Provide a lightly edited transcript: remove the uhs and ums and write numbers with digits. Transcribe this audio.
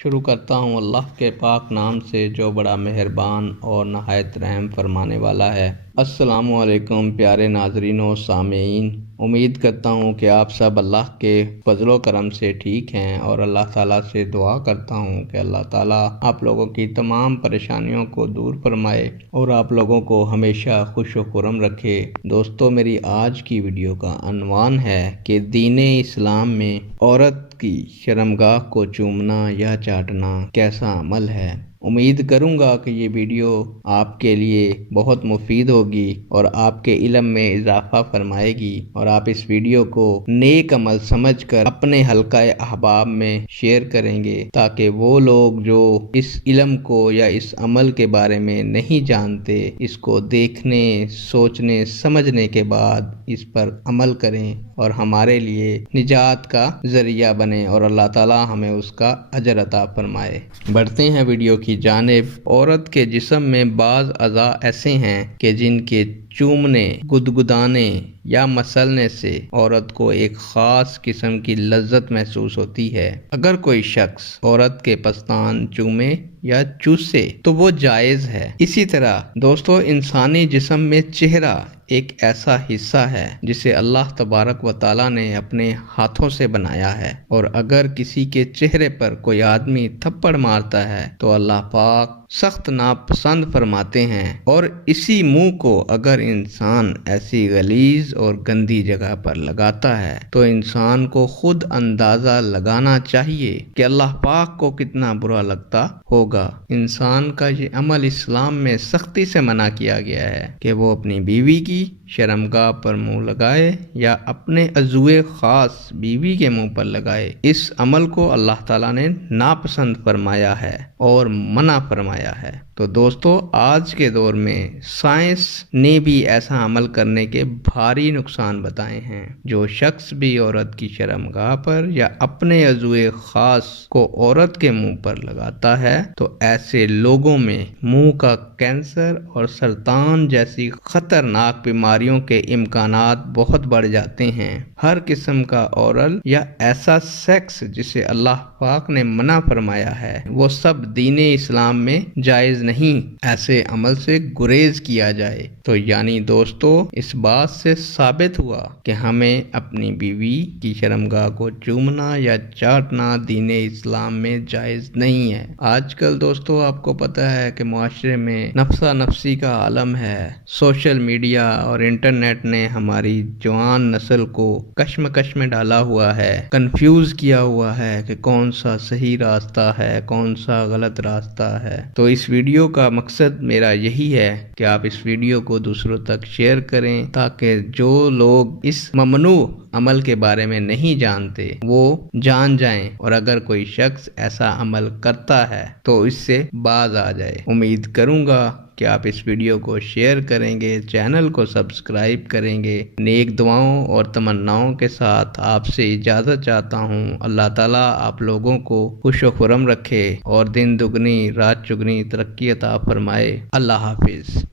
شروع کرتا ہوں اللہ کے پاک نام سے جو بڑا مہربان اور نہایت رحم فرمانے والا ہے۔ السلام علیکم پیارے ناظرین و سامعین، امید کرتا ہوں کہ آپ سب اللہ کے فضل و کرم سے ٹھیک ہیں، اور اللہ تعالیٰ سے دعا کرتا ہوں کہ اللہ تعالیٰ آپ لوگوں کی تمام پریشانیوں کو دور فرمائے اور آپ لوگوں کو ہمیشہ خوش و خرم رکھے۔ دوستو، میری آج کی ویڈیو کا عنوان ہے کہ دین اسلام میں عورت کی شرمگاہ کو چومنا یا چاٹنا کیسا عمل ہے۔ امید کروں گا کہ یہ ویڈیو آپ کے لیے بہت مفید ہوگی اور آپ کے علم میں اضافہ فرمائے گی، اور آپ اس ویڈیو کو نیک عمل سمجھ کر اپنے حلقہ احباب میں شیئر کریں گے، تاکہ وہ لوگ جو اس علم کو یا اس عمل کے بارے میں نہیں جانتے، اس کو دیکھنے، سوچنے، سمجھنے کے بعد اس پر عمل کریں اور ہمارے لیے نجات کا ذریعہ بنے، اور اللہ تعالی ہمیں اس کا اجر عطا فرمائے۔ بڑھتے ہیں ویڈیو کی جانب۔ عورت کے جسم میں بعض اعضاء ایسے ہیں کہ جن کے چومنے، گدگدانے یا مسلنے سے عورت کو ایک خاص قسم کی لذت محسوس ہوتی ہے۔ اگر کوئی شخص عورت کے پستان چومے یا چوسے تو وہ جائز ہے۔ اسی طرح دوستو، انسانی جسم میں چہرہ ایک ایسا حصہ ہے جسے اللہ تبارک و تعالیٰ نے اپنے ہاتھوں سے بنایا ہے، اور اگر کسی کے چہرے پر کوئی آدمی تھپڑ مارتا ہے تو اللہ پاک سخت ناپسند فرماتے ہیں، اور اسی منہ کو اگر انسان ایسی غلیظ اور گندی جگہ پر لگاتا ہے تو انسان کو خود اندازہ لگانا چاہیے کہ اللہ پاک کو کتنا برا لگتا ہوگا۔ انسان کا یہ عمل اسلام میں سختی سے منع کیا گیا ہے کہ وہ اپنی بیوی کی شرمگاہ پر منہ لگائے یا اپنے عضو خاص بیوی کے منہ پر لگائے۔ اس عمل کو اللہ تعالیٰ نے ناپسند فرمایا ہے اور منع فرمایا ہے۔ تو دوستو، آج کے دور میں سائنس نے بھی ایسا عمل کرنے کے بھاری نقصان بتائے ہیں۔ جو شخص بھی عورت کی شرمگاہ پر یا اپنے عضو خاص کو عورت کے منہ پر لگاتا ہے تو ایسے لوگوں میں منہ کا کینسر اور سرطان جیسی خطرناک بیماریوں کے امکانات بہت بڑھ جاتے ہیں۔ ہر قسم کا اورل یا ایسا سیکس جسے اللہ پاک نے منع فرمایا ہے، وہ سب دین اسلام میں جائز نہیں۔ ایسے عمل سے گریز کیا جائے۔ تو یعنی دوستو، اس بات سے ثابت ہوا کہ ہمیں اپنی بیوی کی شرمگاہ کو چومنا یا چاٹنا دین اسلام میں جائز نہیں ہے۔ آج کل دوستو، آپ کو پتہ ہے کہ معاشرے میں نفسا نفسی کا عالم ہے۔ سوشل میڈیا اور انٹرنیٹ نے ہماری جوان نسل کو کشمکش میں ڈالا ہوا ہے، کنفیوز کیا ہوا ہے کہ کون سا صحیح راستہ ہے، کون سا غلط راستہ ہے۔ تو اس ویڈیو کا مقصد میرا یہی ہے کہ آپ اس ویڈیو کو دوسروں تک شیئر کریں، تاکہ جو لوگ اس ممنوع عمل کے بارے میں نہیں جانتے وہ جان جائیں، اور اگر کوئی شخص ایسا عمل کرتا ہے تو اس سے باز آ جائے۔ امید کروں گا کہ آپ اس ویڈیو کو شیئر کریں گے، چینل کو سبسکرائب کریں گے۔ نیک دعاؤں اور تمناؤں کے ساتھ آپ سے اجازت چاہتا ہوں۔ اللہ تعالیٰ آپ لوگوں کو خوش و خرم رکھے اور دن دگنی رات چگنی ترقی عطا فرمائے۔ اللہ حافظ۔